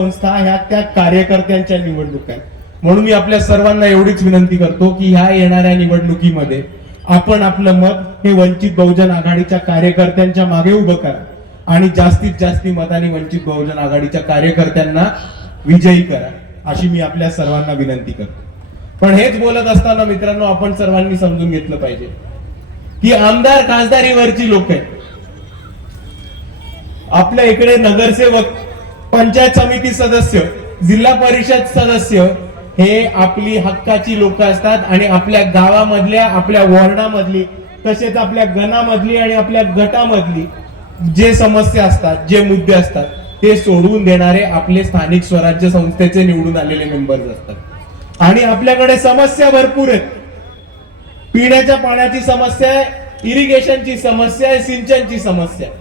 संस्था ह्या त्या कार्यकर्त्यांच्या निवडणुका आहेत. म्हणून मी आपल्या सर्वांना एवढीच विनंती करतो की ह्या येणाऱ्या निवडणुकीमध्ये आपण आपलं मत हे वंचित बहुजन आघाडीच्या कार्यकर्त्यांच्या मागे उभं करा आणि जास्तीत जास्ती मताने वंचित बहुजन आघाडीच्या कार्यकर्त्यांना विजयी करा अशी मी आपल्या सर्वांना विनंती करतो. पण हेच बोलत असताना मित्रांनो आपण सर्वांनी समजून घेतलं पाहिजे की आमदार खासदारीवरची लोक आहेत. आपल्या इकडे नगरसेवक पंचायत समिती सदस्य जिल्हा परिषद सदस्य हे आपली हक्काची लोक असतात आणि आपल्या गावामधल्या आपल्या वॉर्डामधली तसेच आपल्या गणामधली आणि आपल्या गटामधली जे समस्या असतात जे मुद्दे असतात ते सोडवून देणारे आपले स्थानिक स्वराज्य संस्थेचे निवडून आलेले मेंबर्स असतात. आणि आपल्याकडे समस्या भरपूर आहेत. पिण्याच्या पाण्याची समस्या आहे इरिगेशनची समस्या आहे सिंचनची समस्या आहे.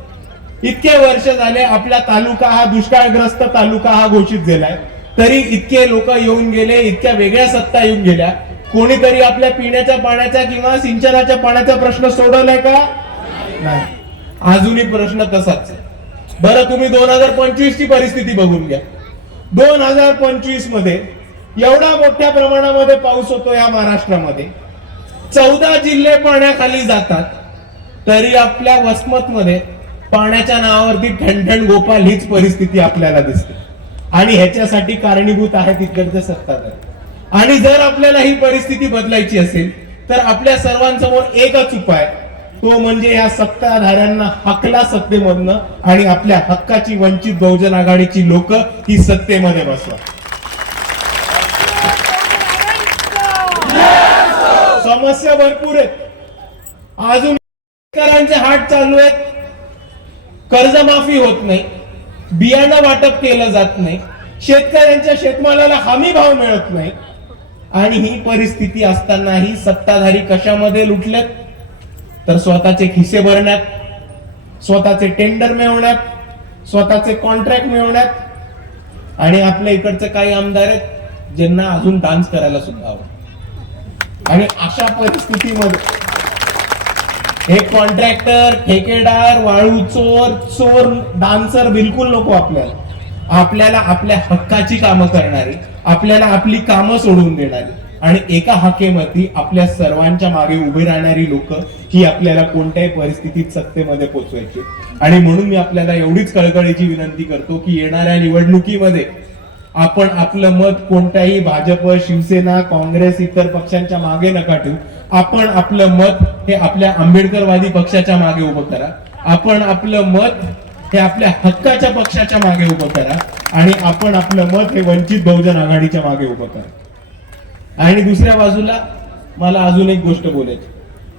इतके वर्ष झाले आपला तालुका हा दुष्काळग्रस्त तालुका हा घोषित झालाय. तरी इतके लोक येऊन गेले इतक्या वेगळ्या सत्ता येऊन गेल्या. कोणीतरी आपल्या पिण्याच्या पाण्याचा किंवा सिंचनाच्या पाण्याचा प्रश्न सोडवलाय का? नाही. अजूनही प्रश्न तसाच आहे. बरं तुम्ही दोन हजार पंचवीस ची परिस्थिती बघून घ्या. दोन हजार पंचवीसमध्ये एवढा मोठ्या प्रमाणामध्ये पाऊस होतो या महाराष्ट्रामध्ये. चौदा जिल्हे पाण्याखाली जातात. तरी आपल्या वसमत मध्ये पाण्याच्या नावावरती ठणठण गोपाल हीच परिस्थिती आपल्याला दिसते. आणि ह्याच्यासाठी कारणीभूत आहे तिकडचे सत्ताधारी. आणि जर आपल्याला ही परिस्थिती बदलायची असेल तर आपल्या सर्वांसमोर एकच उपाय तो म्हणजे या सत्ताधाऱ्यांना हकला सत्तेमधनं आणि आपल्या हक्काची वंचित बहुजन आघाडीची लोक ही सत्तेमध्ये बसवा. समस्या भरपूर आहेत. अजून हाट चालू आहेत. कर्जमाफी होत नाही बियाणं वाटप केलं जात नाही शेतकऱ्यांच्या शेतमालाला हमी भाव मिळत नाही आणि ही परिस्थिती असतानाही सत्ताधारी कशामध्ये लुटलेत तर स्वतःचे खिसे भरण्यात स्वतःचे टेंडर मिळवण्यात स्वतःचे कॉन्ट्रॅक्ट मिळवण्यात आणि आपल्या इकडचे काही आमदार आहेत ज्यांना अजून डान्स करायला सुद्धा आवडत आणि अशा परिस्थितीमध्ये हे कॉन्ट्रॅक्टर ठेकेदार वाळू चोर चोर डान्सर बिलकुल नको आपल्याला. आपल्याला आपल्या हक्काची कामं करणारी आपल्याला आपली कामं सोडून देणारी आणि एका हाकेमती आपल्या सर्वांच्या मागे उभी राहणारी लोक ही आपल्याला कोणत्याही परिस्थितीत सत्तेमध्ये पोचवायची आणि म्हणून मी आपल्याला एवढीच कळकळीची विनंती करतो की येणाऱ्या निवडणुकीमध्ये आपण आपलं मत कोणत्याही भाजप शिवसेना काँग्रेस इतर पक्षांच्या मागे नका ठेवू. आपण आपलं मत हे आपल्या आंबेडकरवादी पक्षाच्या मागे उभं करा. आपण आपलं मत हे आपल्या हक्काच्या पक्षाच्या मागे उभं करा. आणि आपण आपलं मत हे वंचित बहुजन आघाडीच्या मागे उभं करा. आणि दुसऱ्या बाजूला मला अजून एक गोष्ट बोलायची.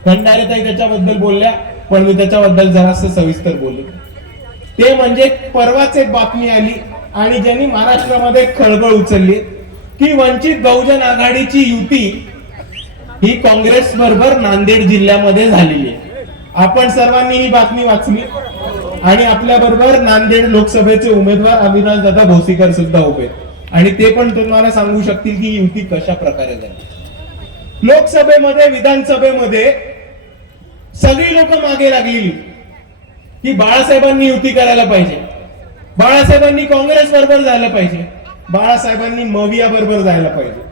भंडारेताई त्याच्याबद्दल बोलल्या पण मी त्याच्याबद्दल जरासं सविस्तर बोलले. ते म्हणजे परवाच एक बातमी आली. आणि ज्यांनी महाराष्ट्रामध्ये खळबळ उचलली की वंचित बहुजन आघाडीची युती ही काँग्रेस बरोबर नांदेड जिल्ह्यामध्ये झालेली आहे. आपण सर्वांनी ही बातमी वाचली आणि आपल्या बरोबर नांदेड लोकसभेचे उमेदवार अविनाश दादा भोसीकर सुद्धा उभे आणि ते पण तुम्हाला सांगू शकतील की युती कशा प्रकारे झाली. लोकसभेमध्ये विधानसभेमध्ये सगळी लोक मागे लागलेली. की बाळासाहेबांनी युती करायला पाहिजे. बाळासाहेबांनी काँग्रेस बरोबर जायला पाहिजे. बाळासाहेबांनी मविया बरोबर जायला पाहिजे.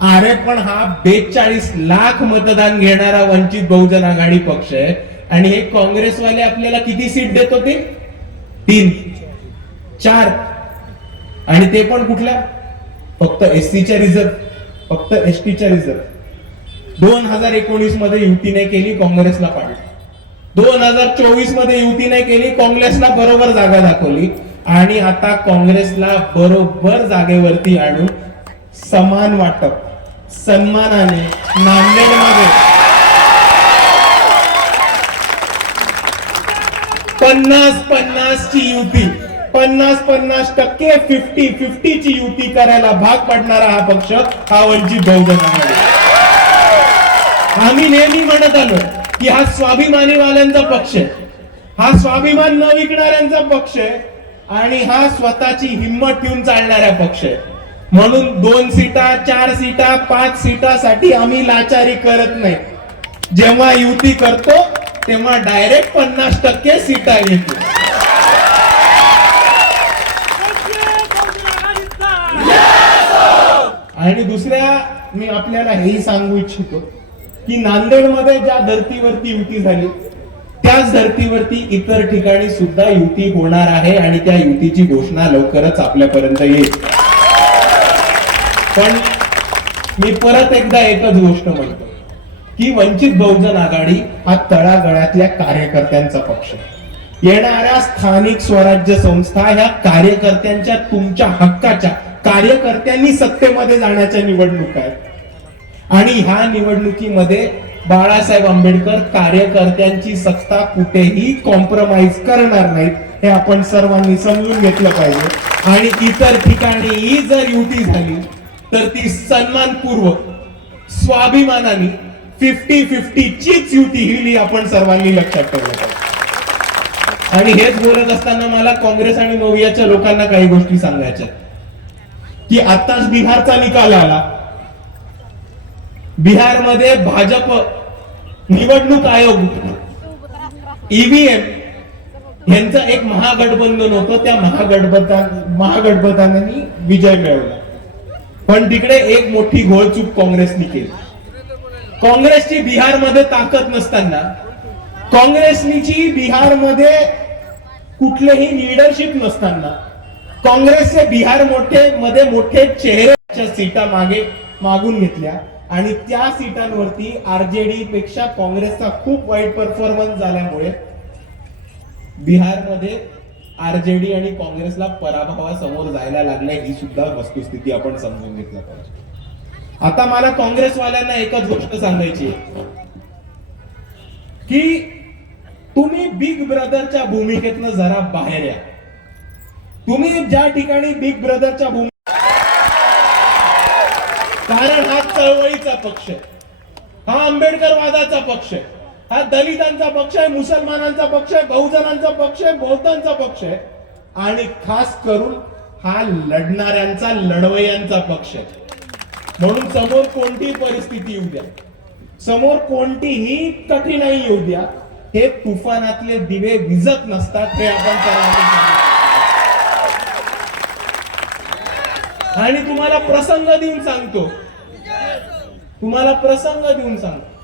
अरे पण हा बेचाळीस लाख मतदान घेणारा वंचित बहुजन आघाडी पक्ष आहे. आणि हे काँग्रेसवाले आपल्याला किती सीट देत होते? तीन. चार. आणि ते पण कुठल्या? फक्त एससीच्या रिझर्व. फक्त एस टीच्या रिझर्व. दोन हजार एकोणीसमध्ये युतीने केली काँग्रेसला पाडलं. दोन हजार चोवीसमध्ये युतीने केली काँग्रेसला बरोबर जागा दाखवली आणि आता काँग्रेसला बरोबर जागेवरती आणून समान वाटप सन्मानाने नांदेडमध्ये पन्नास पन्नास ची युती पन्नास पन्नास टक्के फिफ्टी फिफ्टी ची युती करायला भाग पडणारा हा पक्ष हा वंचित बहुजन आम्ही नेहमी म्हणत आलो की हा स्वाभिमानीवाल्यांचा पक्ष आहे. हा स्वाभिमान न विकणाऱ्यांचा पक्ष आहे आणि हा स्वतःची हिंमत ठेवून चालणारा पक्ष आहे. म्हणून दोन सीटा चार सीटा पाच सीटासाठी आम्ही लाचारी करत नाही. जेव्हा युती करतो तेव्हा डायरेक्ट पन्नास टक्के सीटा घेतो. आणि दुसऱ्या मी आपल्याला हेही सांगू इच्छितो. की नांदेडमध्ये ज्या धर्तीवरती युती झाली त्याच धर्तीवरती इतर ठिकाणी सुद्धा युती होणार आहे आणि त्या युतीची घोषणा लवकरच आपल्यापर्यंत येईल. पण मी परत एकदा एकच गोष्ट म्हणतो की वंचित बहुजन आघाडी हा तळागळातल्या कार्यकर्त्यांचा पक्ष येणाऱ्या स्थानिक स्वराज्य संस्था ह्या कार्यकर्त्यांच्या तुमच्या हक्काच्या कार्यकर्त्यांनी सत्तेमध्ये जाण्याच्या निवडणुका आहेत. आणि ह्या निवडणुकीमध्ये बाळासाहेब आंबेडकर कार्यकर्त्यांची सत्ता कुठेही कॉम्प्रोमाइज करणार नाहीत हे आपण सर्वांनी समजून घेतलं पाहिजे. आणि इतर ठिकाणीही जर युती झाली तर ती सन्मानपूर्वक स्वाभिमानाने फिफ्टी फिफ्टी चीच युती ही आपण सर्वांनी लक्षात ठेवलं पाहिजे. आणि हेच बोलत असताना मला काँग्रेस आणि नोवियाच्या लोकांना काही गोष्टी सांगायच्या की आताच बिहारचा निकाल आला बिहारमध्ये भाजप निवडणूक आयोग. ईव्हीएम यांचं एक महागठबंधन होतं त्या महागठबंधन महागठबंधनाने विजय मिळवला. पण तिकडे एक मोठी घोळचूक काँग्रेसने केली. काँग्रेसची बिहारमध्ये ताकद नसताना काँग्रेसनीची बिहारमध्ये कुठलेही लिडरशिप नसताना काँग्रेसचे बिहार मोठे मध्ये मोठे चेहऱ्याच्या सीटा मागे मागून घेतल्या. आणि त्या सीटांवरती आरजेडी पेक्षा काँग्रेसचा खूप वाईट परफॉर्मन्स झाल्यामुळे बिहारमध्ये आरजेडी आणि काँग्रेसला पराभवासमोर जायला लागलंय ही सुद्धा वस्तुस्थिती आपण समजून घेतलं पाहिजे. आता मला काँग्रेसवाल्यांना एकच गोष्ट सांगायची आहे. की तुम्ही बिग ब्रदरच्या भूमिकेतनं जरा बाहेर या. तुम्ही ज्या ठिकाणी बिग ब्रदरच्या भूमी कारण हा चळवळीचा पक्ष आहे. हा आंबेडकरवादाचा पक्ष आहे. हा दलितांचा पक्ष आहे मुसलमानांचा पक्ष आहे बहुजनांचा पक्ष आहे बौद्धांचा पक्ष आहे. आणि खास करून हा लढणाऱ्यांचा लढवयांचा पक्ष आहे. म्हणून समोर कोणतीही परिस्थिती येऊ द्या. समोर कोणतीही कठीणाई येऊ द्या. हे तुफानातले दिवे विजत नसतात ते आपण सर्वांनी समजून घ्यावं. आणि तुम्हाला प्रसंग देऊन सांगतो. तुम्हाला प्रसंग देऊन सांगतो.